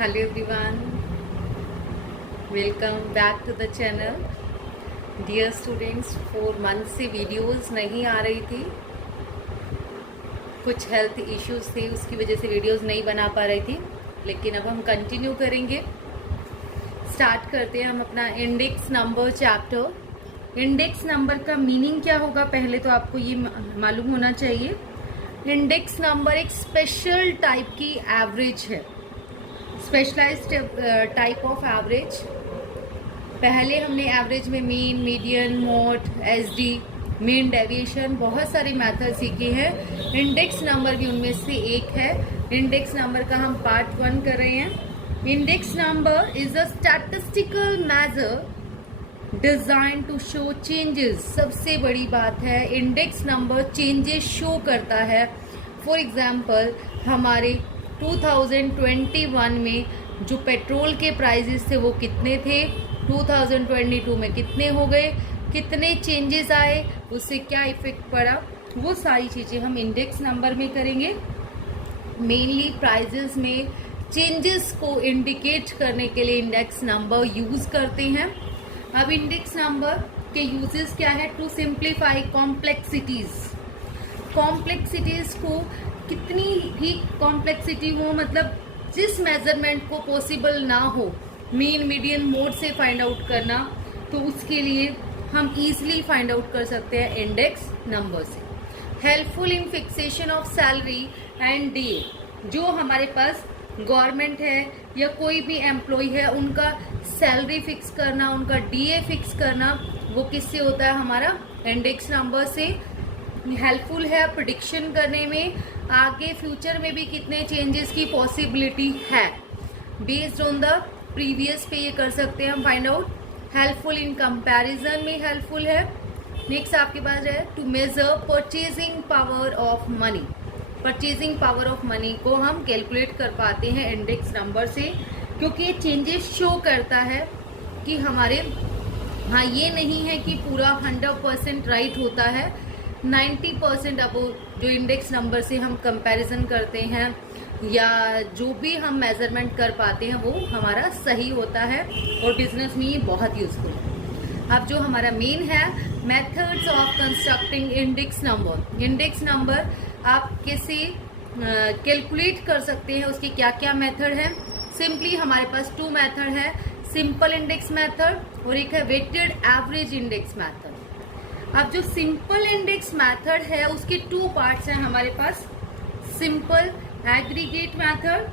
Hello everyone, welcome back to the channel. Dear students, 4 month से videos नहीं आ रही थी, कुछ हेल्थ इश्यूज थे, उसकी वजह से वीडियोस नहीं बना पा रही थी, लेकिन अब हम कंटिन्यू करेंगे। स्टार्ट करते हैं हम अपना index number chapter. Index number का मीनिंग क्या होगा पहले तो आपको ये मालूम होना चाहिए। इंडेक्स नंबर एक स्पेशल टाइप की एवरेज है, स्पेशलाइज्ड टाइप ऑफ एवरेज। पहले हमने एवरेज में mean, median, mode, SD, mean deviation, बहुत सारे मेथड सीखे हैं। इंडेक्स नंबर भी उनमें से एक है। इंडेक्स नंबर का हम पार्ट 1 कर रहे हैं। Index number is a statistical measure design to show changes. सबसे बड़ी बात है, इंडेक्स नंबर चेंजेस शो करता है। फॉर एग्जाम्पल, हमारे 2021 में जो पेट्रोल के प्राइसेस थे वो कितने थे, 2022 में कितने हो गए, कितने चेंजेस आए, उससे क्या इफेक्ट पड़ा, वो सारी चीज़ें हम इंडेक्स नंबर में करेंगे। मेनली प्राइसेस में चेंजेस को इंडिकेट करने के लिए इंडेक्स नंबर यूज़ करते हैं। अब इंडेक्स नंबर के यूजेस क्या है? To simplify complexities. कॉम्प्लेक्सिटीज को कितनी भी कॉम्प्लेक्सिटी हो, मतलब जिस मेजरमेंट को पॉसिबल ना हो मीन, मीडियन, मोड से फाइंड आउट करना, तो उसके लिए हम इजीली फाइंड आउट कर सकते हैं इंडेक्स नंबर से। Helpful in fixation of salary and DA. जो हमारे पास गवर्नमेंट है या कोई भी एम्प्लॉय है, उनका सैलरी फिक्स करना, उनका डीए फिक्स करना, वो किससे होता है? हमारा इंडेक्स नंबर से। हेल्पफुल है प्रेडिक्शन करने में, आगे फ्यूचर में भी कितने चेंजेस की पॉसिबिलिटी है, बेस्ड ऑन द प्रीवियस पे ये कर सकते हैं हम find out. Helpful in comparison में हेल्पफुल है। नेक्स्ट आपके पास है to measure purchasing power of money. Purchasing power of money को हम कैलकुलेट कर पाते हैं इंडेक्स नंबर से, क्योंकि ये चेंजेस शो करता है कि हमारे, हाँ, ये नहीं है कि पूरा 100% राइट होता है। 90% अब जो इंडेक्स नंबर से हम कंपैरिजन करते हैं या जो भी हम मेजरमेंट कर पाते हैं वो हमारा सही होता है, और बिजनेस में ये बहुत यूजफुल है। अब जो हमारा मेन है, methods of constructing index number. Index number आप कैसे कैलकुलेट कर सकते हैं, उसके क्या क्या मेथड है? सिंपली हमारे पास 2 मेथड है, सिंपल इंडेक्स मेथड और एक है वेटेड एवरेज इंडेक्स मेथड। अब जो सिंपल इंडेक्स मेथड है उसके 2 पार्ट्स हैं हमारे पास, simple aggregate method,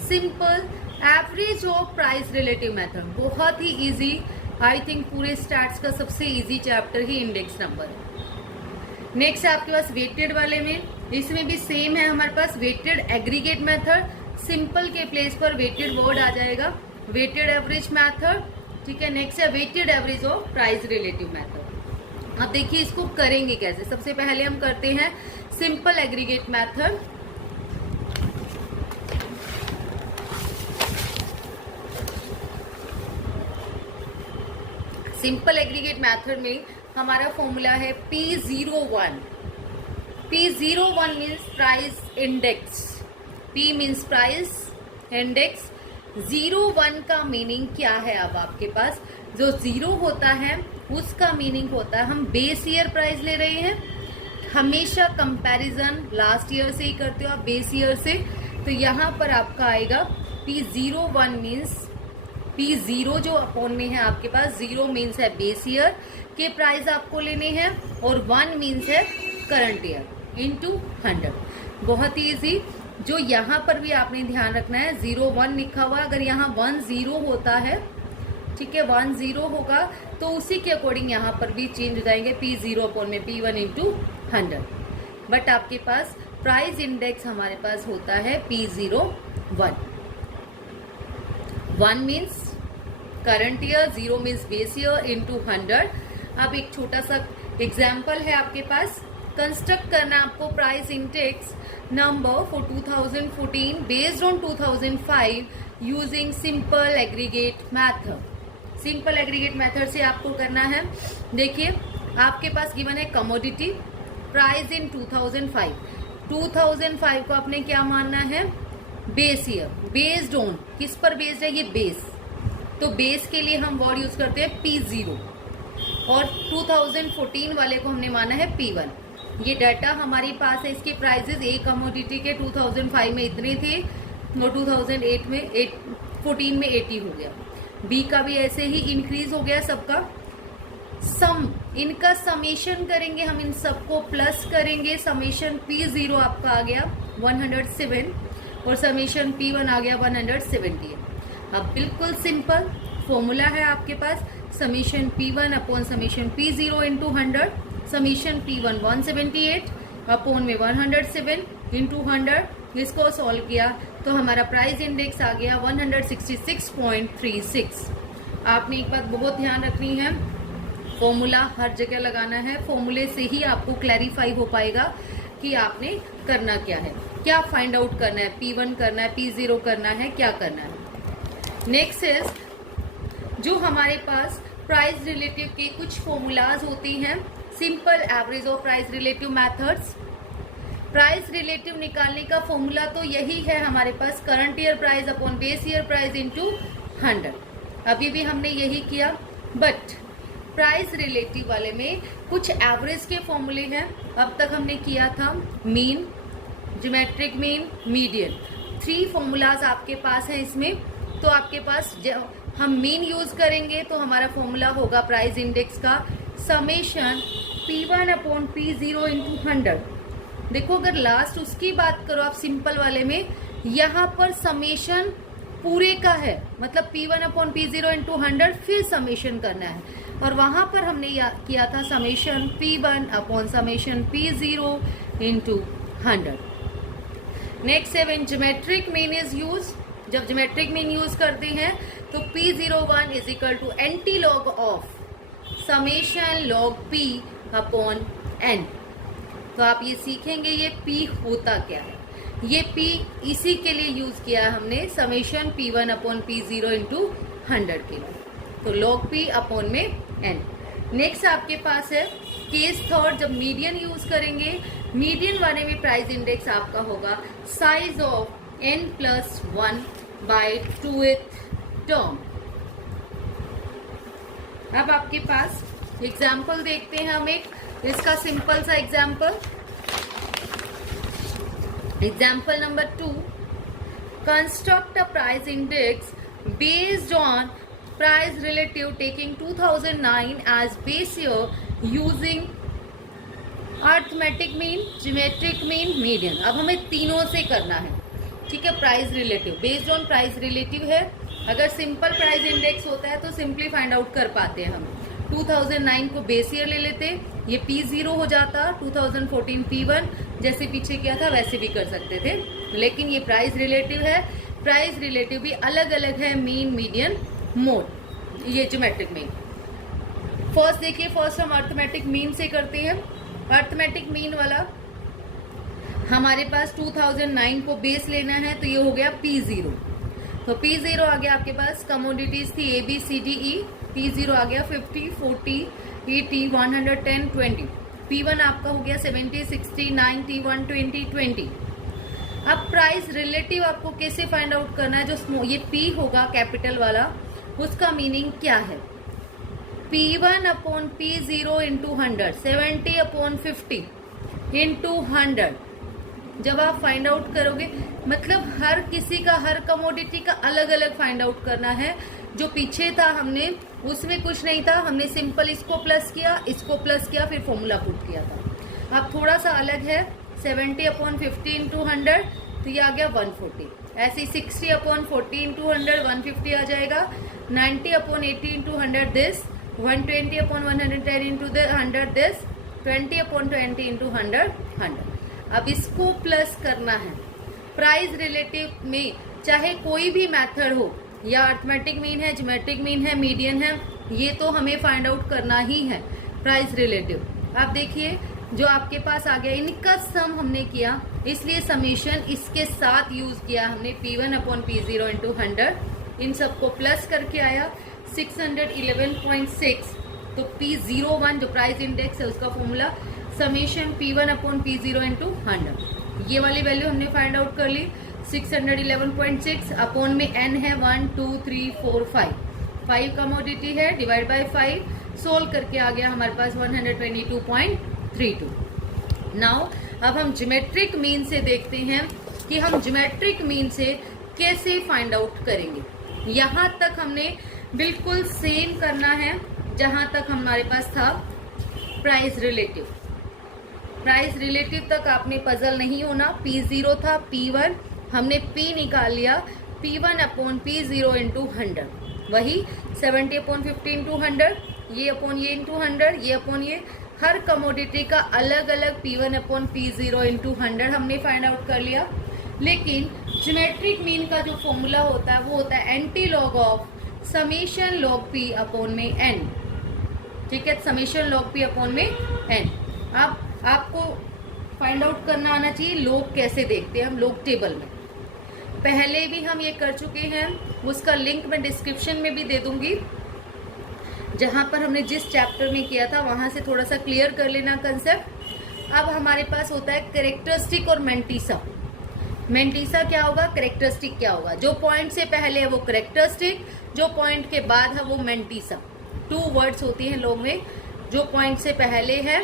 simple average of price relative method. बहुत ही इजी, आई थिंक पूरे स्टैट्स का सबसे इजी चैप्टर ही इंडेक्स नंबर है। नेक्स्ट आपके पास वेटेड वाले में, इसमें भी सेम है हमारे पास वेटेड एग्रीगेट मेथड। सिंपल के प्लेस पर वेटेड वर्ड आ जाएगा, वेटेड एवरेज मेथड, ठीक है। नेक्स्ट है weighted average of price relative method. अब देखिए इसको करेंगे कैसे। सबसे पहले हम करते हैं simple aggregate method. Simple aggregate method में हमारा फॉर्मूला है P01। P01 means price index, P means price index. 01 का मीनिंग क्या है? अब आपके पास जो 0 होता है उसका मीनिंग होता है हम बेस ईयर प्राइस ले रहे हैं। हमेशा कंपैरिजन लास्ट ईयर से ही करते हो आप, बेस ईयर से। तो यहाँ पर आपका आएगा P01 मीन्स P0 जो अपॉन में है आपके पास, 0 मीन्स है बेस ईयर के प्राइस आपको लेने हैं, और 1 मीन्स है करंट ईयर इनटू 100। बहुत ही इजी। जो यहाँ पर भी आपने ध्यान रखना है, 01 लिखा हुआ, अगर यहाँ 10 होता है, ठीक है, 10 होगा, तो उसी के अकॉर्डिंग यहाँ पर भी चेंज हो जाएंगे, P0 अपॉन में P1 इंटू 100। बट आपके पास प्राइस इंडेक्स हमारे पास होता है P01। 1 means current year, 0 means base year into 100। अब एक छोटा सा एग्जाम्पल है आपके पास, कंस्ट्रक्ट करना आपको price index number for 2014 based on 2005 using simple aggregate method. Simple aggregate method से आपको करना है। देखिए आपके पास गिवन है कमोडिटी प्राइस इन 2005। 2005 को आपने क्या मानना है? बेस ईयर, बेस्ड ऑन, किस पर बेस्ड है ये बेस, तो बेस के लिए हम वर्ड यूज करते हैं P0 और 2014 वाले को हमने माना है P1। ये डाटा हमारे पास है, इसके प्राइसेस एक कमोडिटी के 2005 में इतने थे और 2008 में 14 में 80 हो गया। बी का भी ऐसे ही इंक्रीज हो गया सबका। सम, इनका समेशन करेंगे हम, इन सबको प्लस करेंगे, समेशन P0 आपका आ गया 107 और समेशन P1 आ गया 170। अब बिल्कुल सिंपल फॉर्मूला है आपके पास, summation P1 upon summation P0 into 100, summation P1 178 upon में 107 इंटू 100। इसको सॉल्व किया तो हमारा प्राइस इंडेक्स आ गया 166.36। आपने एक बात बहुत ध्यान रखनी है, फॉर्मूला हर जगह लगाना है, फॉर्मूले से ही आपको क्लैरिफाई हो पाएगा कि आपने करना क्या है, क्या फाइंड आउट करना है, P1 करना है, P0 करना है, क्या करना है। नेक्स्ट इज, जो हमारे पास प्राइस रिलेटिव के कुछ फॉर्मूलाज होती हैं, सिंपल एवरेज और price relative methods. Price relative निकालने का फॉर्मूला तो यही है हमारे पास, current year price upon base year price into 100। अभी भी हमने यही किया, बट प्राइस रिलेटिव वाले में कुछ एवरेज के फॉर्मूले हैं। अब तक हमने किया था mean, geometric mean, median, 3 formulas आपके पास हैं इसमें। तो आपके पास हम मीन यूज करेंगे तो हमारा फॉर्मूला होगा प्राइस इंडेक्स का summation P1 upon P0 into 100। देखो अगर लास्ट उसकी बात करो आप सिंपल वाले में, यहाँ पर समेशन पूरे का है, मतलब P1 अपॉन P0 इंटू 100 फिर समेशन करना है, और वहां पर हमने किया था summation P1 upon summation P0 into 100। Next 7, geometric mean is use. जब ज्योमेट्रिक मीन यूज करते हैं तो P01 is equal to anti log of summation log P upon N। तो आप ये सीखेंगे ये P होता क्या है, ये P इसी के लिए यूज किया है हमने, summation P1 upon P0 into 100 के लिए, तो log P अपॉन में N। नेक्स्ट आपके पास है केस थर्ड, जब मीडियन यूज करेंगे, मीडियन वाले में प्राइस इंडेक्स आपका होगा size of N+1 bye 2th term. अब आपके पास एग्जाम्पल देखते हैं हम एक, इसका सिंपल सा example, example number 2, construct a price index based on price relative taking 2009 as base year using arithmetic mean, geometric mean, median. अब हमें तीनों से करना है, ठीक है। Price relative based on price relative है, अगर सिंपल प्राइस इंडेक्स होता है तो सिंपली फाइंड आउट कर पाते हैं हम। 2009 को बेस ईयर ले लेते, ये P0 हो जाता, 2014 P1, जैसे पीछे किया था वैसे भी कर सकते थे, लेकिन ये प्राइस रिलेटिव है। प्राइस रिलेटिव भी अलग अलग है, मीन, मीडियन, मोड, ये ज्योमेट्रिक मीन। फर्स्ट देखिए, फर्स्ट हम अर्थमेटिक मीन से करते हैं। अर्थमेटिक मीन वाला हमारे पास 2009 को बेस लेना है, तो ये हो गया P0। तो P0 आ गया आपके पास, कमोडिटीज थी ABCDE, P0 आ गया 50, 40, 80, 110, 20। P1 आपका हो गया 70, 60, 90, 120, 20। अब प्राइस रिलेटिव आपको कैसे फाइंड आउट करना है, जो ये P होगा कैपिटल वाला, उसका मीनिंग क्या है, P1 upon P0 into 100, 70 upon 50 into 100। जब आप फाइंड आउट करोगे, मतलब हर किसी का, हर कमोडिटी का अलग अलग फाइंड आउट करना है। जो पीछे था हमने उसमें कुछ नहीं था, हमने सिंपल इसको प्लस किया, इसको प्लस किया, फिर फॉर्मूला पुट किया था। अब थोड़ा सा अलग है, 70 अपॉन 50 इंटू 100, तो ये आ गया 140। ऐसे ही 60 अपॉन 40 इंटू 100, 150 आ जाएगा। 90 upon 80 into 100 this, 120 upon 110 into 100 this, 20 upon 20 into 100 100। अब इसको प्लस करना है। प्राइस रिलेटिव में चाहे कोई भी मेथड हो, या अर्थमेटिक मीन है, ज्योमेट्रिक मीन है, मीडियन है, ये तो हमें फाइंड आउट करना ही है प्राइस रिलेटिव। आप देखिए जो आपके पास आ गया, इनका सम हमने किया, इसलिए समेशन इसके साथ यूज किया हमने, P1 अपॉन P0 इंटू 100। इन सबको प्लस करके आया 611.6। तो P01 जो प्राइस इंडेक्स है उसका formula summation P1 upon P0 into 100। ये वाली वैल्यू हमने फाइंड आउट कर ली। 611.6 अपॉन में n है 1 2 3 4 5 कमोडिटी है, डिवाइड बाय 5, सोल्व करके आ गया हमारे पास 122.32। नाउ अब हम ज्योमेट्रिक मीन से देखते हैं कि हम ज्योमेट्रिक मीन से कैसे फाइंड आउट करेंगे। यहां तक हमने बिल्कुल सेम करना है जहां तक हमारे पास था प्राइस रिलेटिव। प्राइस रिलेटिव तक आपने पजल नहीं होना। P0 था P1, हमने P निकाल लिया, P1 अपॉन P0 इंटू 100, वही 70 अपॉन 50 इंटू 100, ये अपॉन ये इंटू 100, ये अपॉन ये, हर कमोडिटी का अलग अलग P1 अपॉन P0 इंटू 100 हमने फाइंड आउट कर लिया। लेकिन ज्योमेट्रिक मीन का जो फॉर्मूला होता है वो होता है anti log of summation log P upon में n। ठीक है, समेशन लॉग P अपॉन में n। अब आपको फाइंड आउट करना आना चाहिए लॉग कैसे देखते हैं हम लॉग टेबल में। पहले भी हम ये कर चुके हैं, उसका लिंक मैं डिस्क्रिप्शन में भी दे दूंगी, जहां पर हमने जिस चैप्टर में किया था वहां से थोड़ा सा क्लियर कर लेना कंसेप्ट। अब हमारे पास होता है कैरेक्टरिस्टिक और मेंटिसा। मेंटिसा क्या होगा, कैरेक्टरिस्टिक क्या होगा। जो पॉइंट से पहले है वो कैरेक्टरिस्टिक, जो पॉइंट के बाद है वो मेंटिसा। 2 वर्ड्स होती हैं लॉग में, जो पॉइंट से पहले है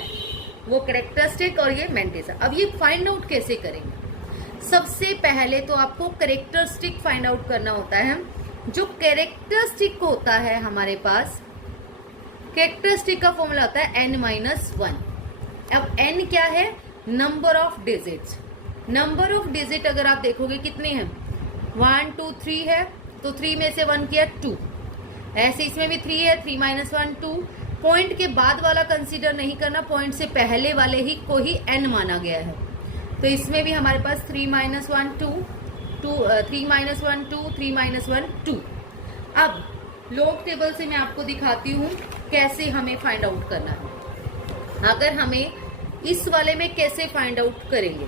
वो कैरेक्टरिस्टिक और ये मेंटिसा। अब ये फाइंड आउट कैसे करेंगे? सबसे पहले तो आपको कैरेक्टरिस्टिक फाइंड आउट करना होता है। जो कैरेक्टरिस्टिक होता है हमारे पास, कैरेक्टरिस्टिक का फॉर्मूला होता है n-1। अब n क्या है, number of digits. Number of digit अगर आप देखोगे कितने हैं, 1 2 3 है, तो 3 में से 1 किया 2। ऐसे इसमें भी 3 है, 3 - 1 2। पॉइंट के बाद वाला कंसीडर नहीं करना, पॉइंट से पहले वाले ही को ही n माना गया है। तो इसमें भी हमारे पास 3 - 1 2, 3 - 1 2, 3 - 1 2। अब लॉग टेबल से मैं आपको दिखाती हूँ कैसे हमें फाइंड आउट करना है। अगर हमें इस वाले में कैसे फाइंड आउट करेंगे,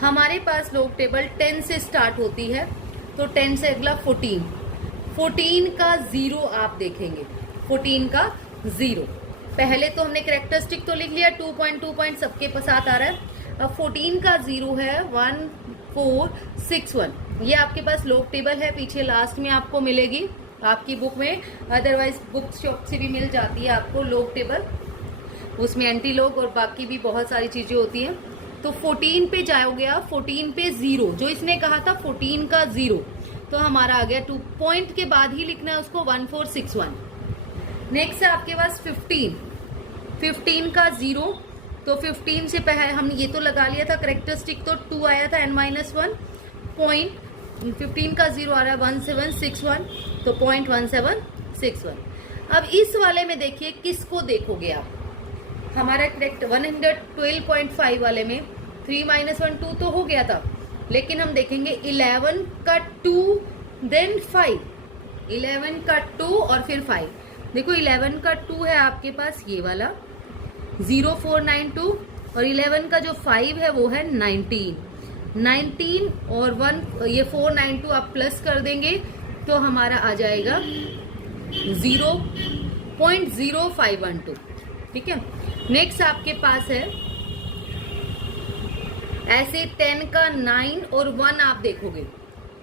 हमारे पास लॉग टेबल 10 से स्टार्ट होती है, तो 10 से अगला 14। 14 का 0 आप देखेंगे, 14 का 0। पहले तो हमने कैरेक्टरिस्टिक तो लिख लिया, 2 सबके साथ आ रहा है। अब 14 का 0 है 1461। ये आपके पास लॉग टेबल है, पीछे लास्ट में आपको मिलेगी आपकी बुक में, अदरवाइज बुक शॉप से भी मिल जाती है आपको लॉग टेबल। उसमें एंटी लॉग और बाकी भी बहुत सारी चीजें होती हैं। तो 14 पे जाओगे आप, 14 पे 0, जो इसने कहा था 14 का 0, तो हमारा आ गया 2 पॉइंट के बाद ही लिखना है उसको 1461। नेक्स्ट है आपके पास 15 का 0, तो 15 से पहले हमने ये तो लगा लिया था कैरेक्टरिस्टिक, तो 2 आया था n-1 पॉइंट। 15 का 0 आ रहा है 1761, तो पॉइंट 1761। अब इस वाले में देखिए किसको देखोगे आप, हमारा करेक्ट 112.5 वाले में 3 - 1 2 तो हो गया था, लेकिन हम देखेंगे 11 का 2 देन 5, 11 का 2 और फिर 5। देखो 11 का 2 है आपके पास ये वाला 0492, और 11 का जो 5 है वो है 19 और 1 ये 492 आप प्लस कर देंगे तो हमारा आ जाएगा 0.0512। ठीक है, नेक्स्ट आपके पास है ऐसे 10 का 9 और 1 आप देखोगे,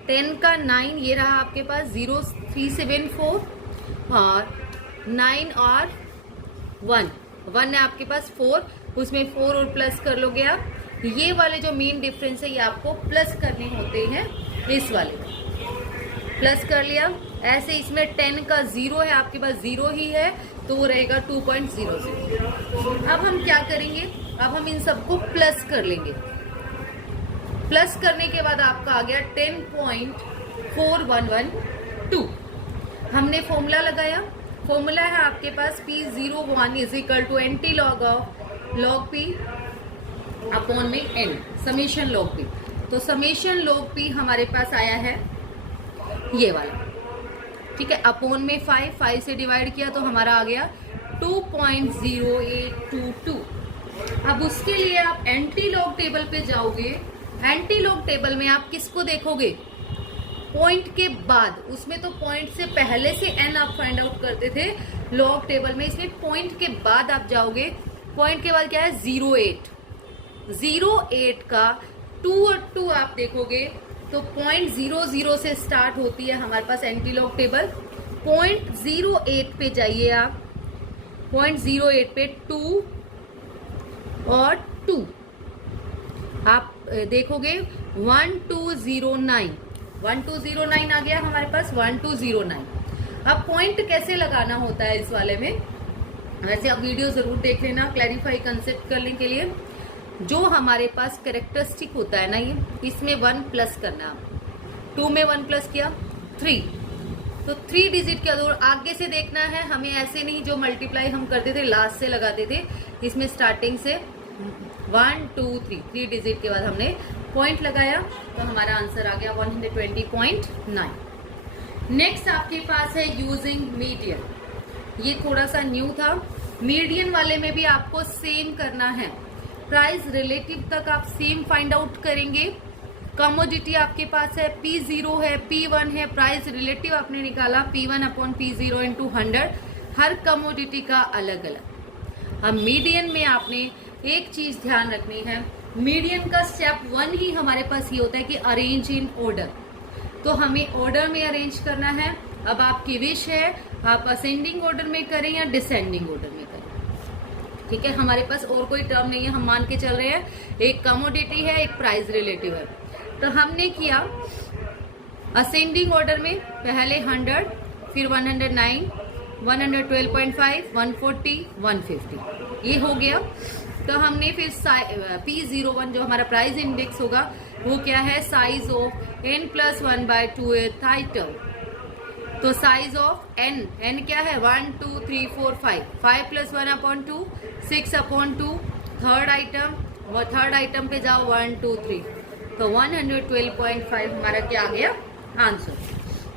10 का 9 ये रहा आपके पास 0374, और 9 और 1 है आपके पास 4, उसमें 4 और प्लस कर लोगे आप। ये वाले जो मेन डिफरेंस है ये आपको प्लस करने होते हैं, इस वाले प्लस कर लिया। ऐसे इसमें 10 का 0 है आपके पास 0 ही है, तो वो रहेगा 2.00। अब हम क्या करेंगे, अब हम इन सबको प्लस कर लेंगे। प्लस करने के बाद आपका आ गया 10.4112। हमने फॉर्मूला लगाया, फॉर्मूला है आपके पास P01 is equal to anti log of log P upon में n, समेशन लॉग P। तो समेशन लॉग P हमारे पास आया है ये वाला, ठीक है, अपॉन में 5 से डिवाइड किया तो हमारा आ गया 2.0822। अब उसके लिए आप एंटी लॉग टेबल पे जाओगे। एंटी लॉग टेबल में आप किसको देखोगे, पॉइंट के बाद, उसमें तो पॉइंट से पहले से n आप फाइंड आउट करते थे लॉग टेबल में, इसमें पॉइंट के बाद आप जाओगे। पॉइंट के बाद क्या है 08 का 2 और 2 आप देखोगे तो 0.00 से स्टार्ट होती है हमारे पास एंटीलॉग टेबल। 0.08 पे जाइए आप, 0.08 पे 2 और 2 आप देखोगे 1209 आ गया हमारे पास 1209। अब पॉइंट कैसे लगाना होता है इस वाले में, वैसे आप वीडियो जरूर देख लेना क्लैरिफाई कंसेप्ट करने के लिए। जो हमारे पास कैरेक्टरिस्टिक होता है ना, ये इसमें 1 प्लस करना है। 2 में 1 प्लस किया 3, तो 3 डिजिट के दूर आगे से देखना है हमें, ऐसे नहीं जो मल्टीप्लाई हम करते थे लास्ट से लगाते थे। इसमें स्टार्टिंग से 1 2 3 डिजिट के बाद हमने पॉइंट लगाया, तो हमारा आंसर आ गया 120.9। नेक्स्ट आपके पास है यूजिंग मीडियन। ये थोड़ा सा न्यू था। मीडियन वाले में भी आपको सेम करना है, प्राइस रिलेटिव तक आप सेम फाइंड आउट करेंगे। कमोडिटी आपके पास है, P0 है, P1 है, प्राइस रिलेटिव आपने निकाला P1 अपॉन P0 इंटू 100, हर कमोडिटी का अलग अलग। अब मीडियन में आपने एक चीज ध्यान रखनी है, मीडियन का स्टेप 1 ही हमारे पास ये होता है कि अरेंज इन ऑर्डर, तो हमें ऑर्डर में अरेंज करना है। अब आपकी विश है आप असेंडिंग ऑर्डर में करें या डिसेंडिंग ऑर्डर में करें, ठीक है। हमारे पास और कोई टर्म नहीं है, हम मान के चल रहे हैं एक कमोडिटी है, एक प्राइस रिलेटिव है। तो हमने किया असेंडिंग ऑर्डर में पहले 100, फिर 109, 112.5, 140, 150, ये हो गया। तो हमने फिर P01 जो हमारा प्राइस इंडेक्स होगा वो क्या है, साइज ऑफ n+1/2th आइटम। तो साइज ऑफ n क्या है 1 2 3 4 5 + 1/2 6/2। थर्ड आइटम पे जाओ 1 2 3, तो 112.5 हमारा क्या आ गया आंसर।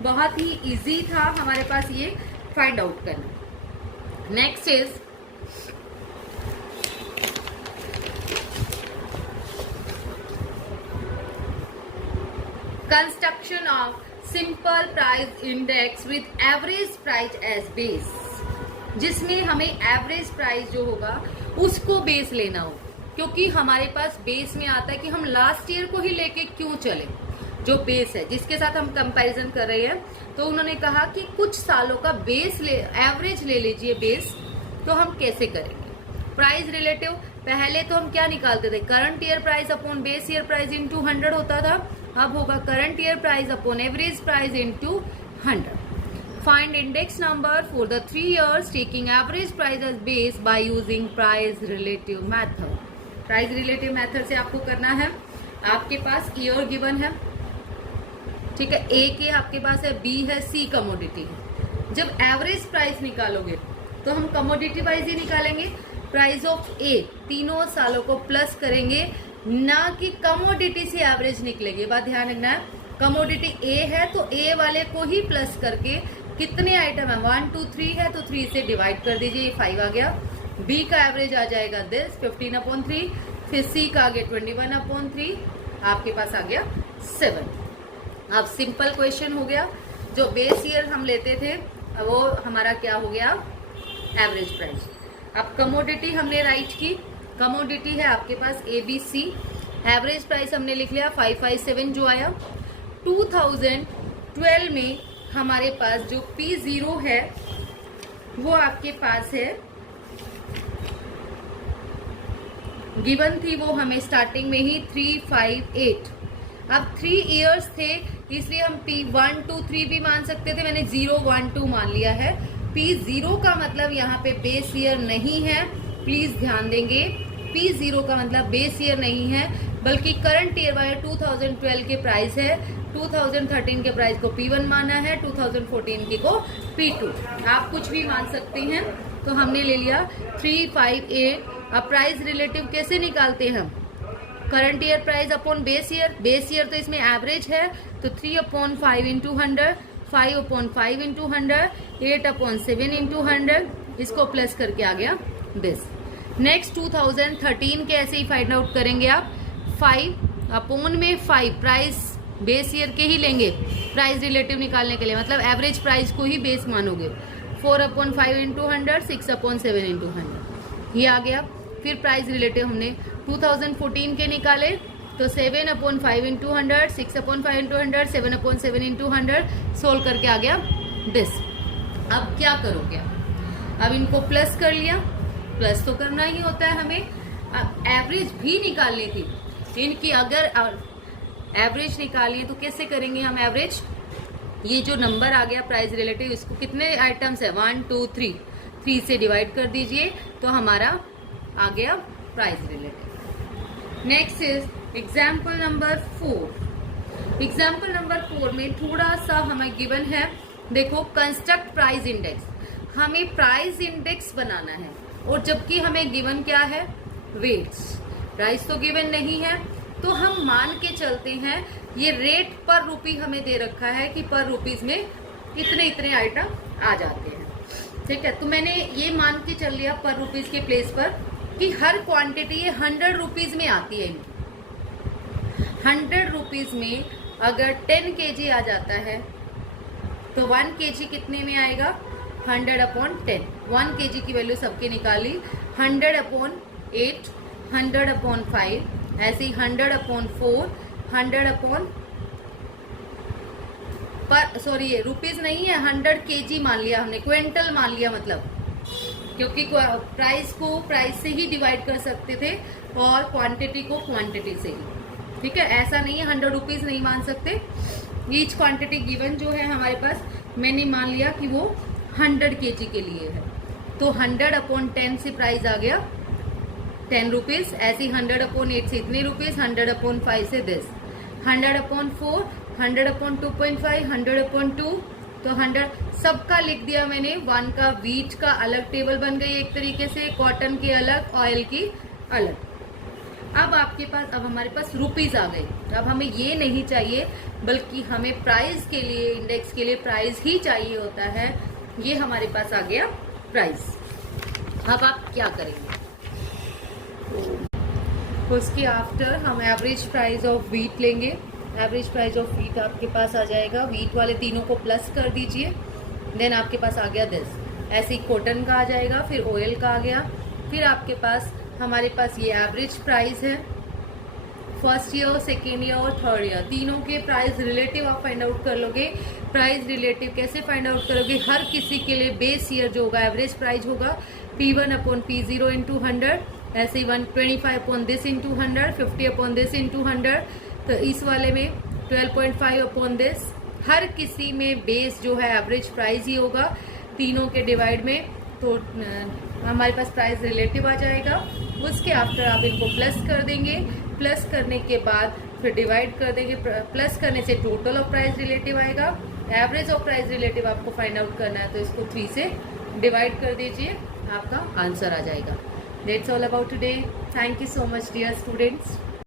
बहुत ही इजी था हमारे पास ये फाइंड आउट करना। Next is construction of simple price index with average price as base, जिसमें हमें एवरेज प्राइस जो होगा उसको बेस लेना हो, क्योंकि हमारे पास बेस में आता है कि हम लास्ट ईयर को ही लेके क्यों चले। जो बेस है जिसके साथ हम कंपैरिजन कर रहे हैं, तो उन्होंने कहा कि कुछ सालों का बेस एवरेज ले लीजिए बेस। तो हम कैसे करेंगे प्राइस रिलेटिव, पहले तो हम क्या निकालते थे, current year price upon base year price into 100 होता था। अब होगा current year price upon average price into 100। Find index number for the 3 years taking average price as base by using price relative method. Price relative method से आपको करना है, आपके पास year given है, ठीक है, ए के आपके पास है, बी है, सी कमोडिटी है। जब एवरेज प्राइस निकालोगे तो हम कमोडिटी वाइज ही निकालेंगे। प्राइस ऑफ ए तीनों सालों को प्लस करेंगे, ना कि कमोडिटी से एवरेज निकलेगी। बात ध्यान रखना है, कमोडिटी ए है तो ए वाले को ही प्लस करके, कितने आइटम है 1 2 3 है तो 3 से डिवाइड कर दीजिए, 5 आ गया। बी का एवरेज आ जाएगा दिस 15/3, फिर सी का आ गया 21/3, आपके पास आ गया 7। अब सिंपल क्वेश्चन हो गया, जो बेस ईयर हम लेते थे वो हमारा क्या हो गया एवरेज प्राइस। अब कमोडिटी हमने राइट की, कमोडिटी है आपके पास ABC, एवरेज प्राइस हमने लिख लिया 557 जो आया। 2012 में हमारे पास जो P0 है वो आपके पास है, गिवन थी वो हमें स्टार्टिंग में ही 358। अब 3 years थे इसलिए हम P1 2 3 भी मान सकते थे, मैंने 0 1 2 मान लिया है। P0 का मतलब यहाँ पे बेस ईयर नहीं है, प्लीज ध्यान देंगे। P0 का मतलब बेस ईयर नहीं है, बल्कि करंट ईयर वाले 2012 के प्राइस है। 2013 के प्राइस को P1 माना है, 2014 के को P2, आप कुछ भी मान सकते हैं। तो हमने ले लिया 358। अब प्राइस रिलेटिव कैसे निकालते हैं हम, current year price upon base year, base year तो इसमें एवरेज है, तो 3/5 इंटू 100, 5/5 इंटू 100, 8/7 इंटू 100, इसको प्लस करके आ गया दिस। नेक्स्ट 2013 के ऐसे ही फाइंड आउट करेंगे आप, 5/5 प्राइस बेस ईयर के ही लेंगे प्राइस रिलेटिव निकालने के लिए, मतलब एवरेज प्राइस को ही बेस मानोगे। 4/5 इंटू 100, 6/7 इंटू 100, ये आ गया। फिर प्राइस रिलेटिव हमने 2014 के निकाले, तो 7/5 इंटू 100, 6/5 इंटू 100, 7/7 इंटू 100 सोल्व करके आ गया दिस। अब क्या करोगे? अब इनको प्लस कर लिया, प्लस तो करना ही होता है हमें। अब एवरेज भी निकालनी थी इनकी, अगर एवरेज निकालिए तो कैसे करेंगे हम एवरेज? ये जो नंबर आ गया प्राइस रिलेटिव, इसको कितने आइटम्स है 1 2 3 से डिवाइड कर दीजिए तो हमारा आ गया price relative. Next is example number 4। Example number 4 में थोड़ा सा हमें गिवन है, देखो कंस्ट्रक्ट प्राइस इंडेक्स। हमें प्राइस इंडेक्स बनाना है और जबकि हमें गिवन क्या है? वेट्स। प्राइस तो गिवन नहीं है तो हम मान के चलते हैं ये रेट पर रुपी हमें दे रखा है कि पर रुपीज में इतने इतने आइटम आ जाते हैं, ठीक है। तो मैंने ये मान के चल लिया पर रुपीज के प्लेस पर कि हर क्वांटिटी ये 100 रुपीज में आती है। 100 रुपीज में अगर 10 kg आ जाता है तो 1 kg कितने में आएगा? 100/10। 1 kg की वैल्यू सबके निकाली। 100/8, 100/5, ऐसे ही 100/4, 100 पर सॉरी ये रुपीज नहीं है, 100 kg मान लिया हमने, क्विंटल मान लिया मतलब, क्योंकि प्राइस को प्राइस से ही डिवाइड कर सकते थे और क्वांटिटी को क्वांटिटी से ही, ठीक है। ऐसा नहीं है 100 रुपीज नहीं मान सकते। ईच क्वांटिटी गिवन जो है हमारे पास, मैंने मान लिया कि वो 100 kg के लिए है, तो 100/10 से प्राइस आ गया 10 रुपीज। ऐसे 100/8 से इतने रुपीज, 100/5 से दिस, 100/4, 100/2.5, 100/2, तो 100 सबका लिख दिया मैंने। 1 का व्हीट का अलग टेबल बन गई एक तरीके से, कॉटन की अलग, ऑयल की अलग। अब आपके पास, अब हमारे पास रुपीज आ गए। अब हमें ये नहीं चाहिए बल्कि हमें प्राइस के लिए, इंडेक्स के लिए प्राइस ही चाहिए होता है। ये हमारे पास आ गया प्राइस। अब आप क्या करेंगे? उसके आफ्टर हम एवरेज प्राइस ऑफ व्हीट लेंगे। एवरेज प्राइस ऑफ व्हीट आपके पास आ जाएगा, व्हीट वाले तीनों को प्लस कर दीजिए, देन आपके पास आ गया दिस। ऐसे ही कॉटन का आ जाएगा, फिर ऑयल का आ गया, फिर आपके पास हमारे पास ये एवरेज प्राइस है फर्स्ट ईयर, सेकेंड ईयर और थर्ड ईयर, तीनों के प्राइस रिलेटिव आप फाइंड आउट कर लोगे। प्राइस रिलेटिव कैसे फाइंड आउट करोगे? हर किसी के लिए बेस ईयर जो होगा एवरेज प्राइस होगा P1/P0 इंटू 100, ऐसे ही 125 दिस इंटू 100, 50 दिस इंटू 100, तो इस वाले में 12.5 दिस। हर किसी में बेस जो है एवरेज प्राइस ही होगा तीनों के डिवाइड में, तो हमारे पास प्राइस रिलेटिव आ जाएगा। उसके आफ्टर आप इनको प्लस कर देंगे, प्लस करने के बाद फिर डिवाइड कर देंगे, प्लस करने से टोटल ऑफ प्राइस रिलेटिव आएगा। एवरेज ऑफ प्राइस रिलेटिव आपको फाइंड आउट करना है तो इसको 3 से डिवाइड कर दीजिए, आपका आंसर आ जाएगा। That's all about today. Thank you so much, dear students.